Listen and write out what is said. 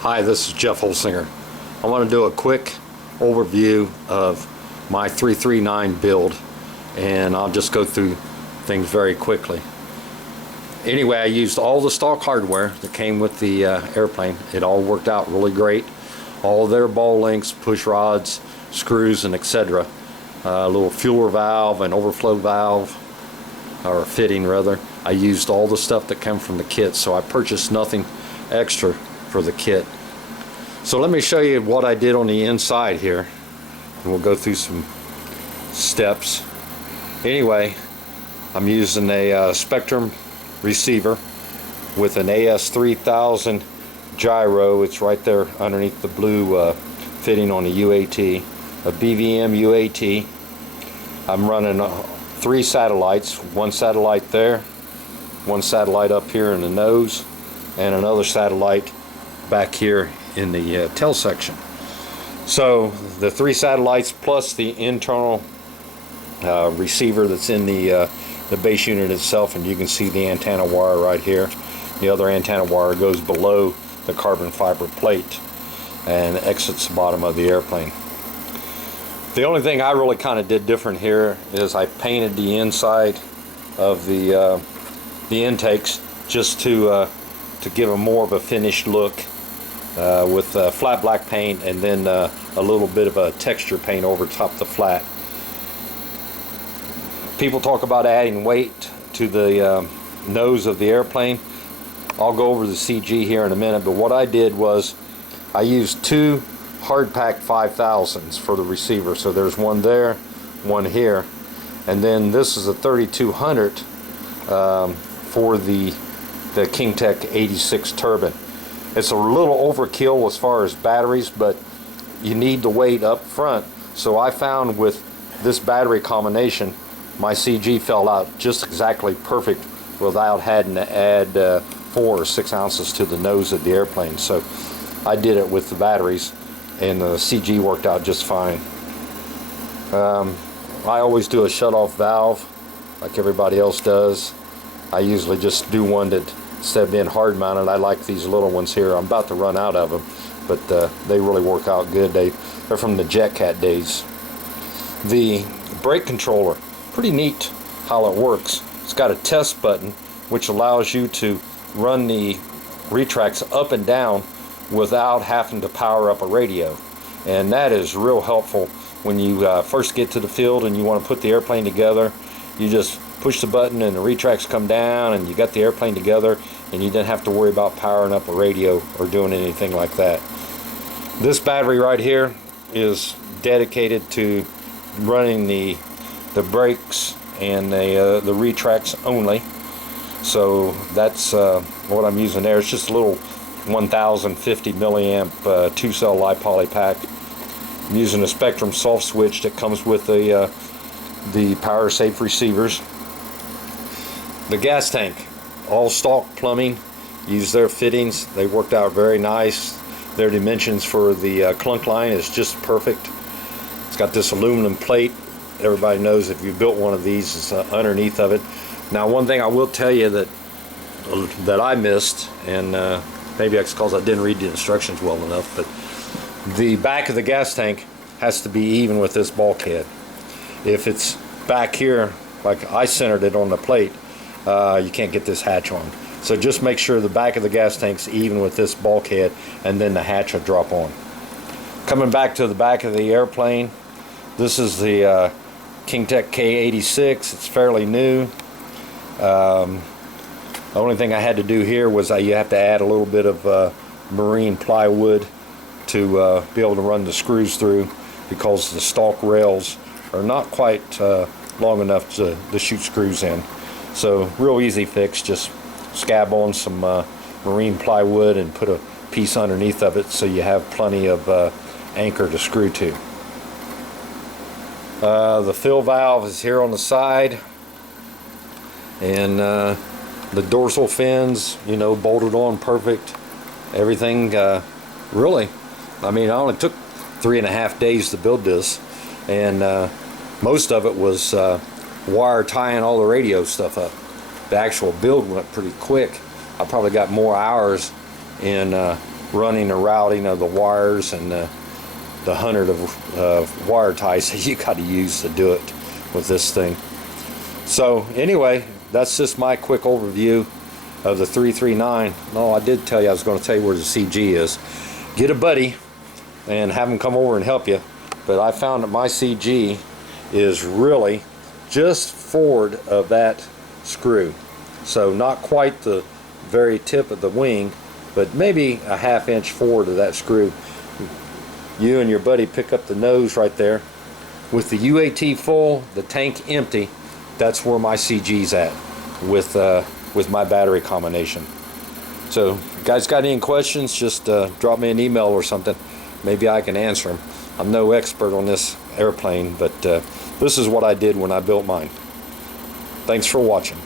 Hi, this is Jeff Holsinger. I want to do a quick overview of my 339 build, and I'll just go through things very quickly. Anyway, I used all the stock hardware that came with the airplane. It all worked out really great. All their ball links, push rods, screws, and etc. A little fueler valve and overflow valve, or fitting rather. I used all the stuff that came from the kit, so I purchased nothing extra for the kit. So let me show you what I did on the inside here, and we'll go through some steps. Anyway, I'm using a Spectrum receiver with an AS3000 gyro. It's right there underneath the blue fitting on the UAT, a BVM UAT. I'm running 3 satellites, one satellite there, one satellite up here in the nose, and another satellite back here in the tail section. So the 3 satellites plus the internal receiver that's in the base unit itself, and you can see the antenna wire right here. The other antenna wire goes below the carbon fiber plate and exits the bottom of the airplane. The only thing I really kind of did different here is I painted the inside of the intakes just to give them more of a finished look with flat black paint, and then a little bit of a texture paint over top the flat. People talk about adding weight to the nose of the airplane. I'll go over the CG here in a minute, but what I did was I used 2 hard pack 5000s for the receiver. So there's one there, one here, and then this is a 3200 for the King Tech 86 turbine. It's a little overkill as far as batteries, but you need the weight up front. So I found with this battery combination, my CG fell out just exactly perfect without having to add 4 or 6 ounces to the nose of the airplane. So I did it with the batteries, and the CG worked out just fine. I always do a shut-off valve like everybody else does. I usually just do one that, instead of being hard mounted, I like these little ones here. I'm about to run out of them, but they really work out good. They're from the JetCat days. The brake controller, pretty neat how it works. It's got a test button which allows you to run the retracts up and down without having to power up a radio, and that is real helpful when you first get to the field and you want to put the airplane together. You just push the button and the retracts come down and you got the airplane together, and you didn't have to worry about powering up a radio or doing anything like that. This battery right here is dedicated to running the brakes and the retracts only. So that's what I'm using there. It's just a little 1050 milliamp 2-cell li-poly pack. I'm using a Spectrum soft switch that comes with the power safe receivers. The gas tank, all stock plumbing, use their fittings. They worked out very nice. Their dimensions for the clunk line is just perfect. It's got this aluminum plate. Everybody knows if you built one of these, it's underneath of it. Now, one thing I will tell you that I missed, and maybe it's because I didn't read the instructions well enough, but the back of the gas tank has to be even with this bulkhead. If it's back here, like I centered it on the plate, you can't get this hatch on. So just make sure the back of the gas tank's even with this bulkhead, and then the hatch will drop on. Coming back to the back of the airplane, this is the King Tech K86. It's fairly new. The only thing I had to do here was you have to add a little bit of marine plywood to be able to run the screws through, because the stalk rails are not quite long enough to shoot screws in. So real easy fix, just scab on some marine plywood and put a piece underneath of it so you have plenty of anchor to screw to. The fill valve is here on the side, and the dorsal fins, you know, bolted on perfect. Everything really, I mean, it only took 3.5 days to build this, and most of it was wire tying all the radio stuff up. The actual build went pretty quick. I probably got more hours in running and routing of the wires and the hundred of wire ties that you got to use to do it with this thing. So anyway, that's just my quick overview of the 339. No, I did tell you I was going to tell you where the CG is. Get a buddy and have him come over and help you. But I found that my CG is really just forward of that screw. So not quite the very tip of the wing, but maybe a ½ inch forward of that screw. You and your buddy pick up the nose right there. With the UAT full, the tank empty, that's where my CG's at with my battery combination. So if you guys got any questions, just drop me an email or something. Maybe I can answer them. I'm no expert on this airplane, but this is what I did when I built mine. Thanks for watching.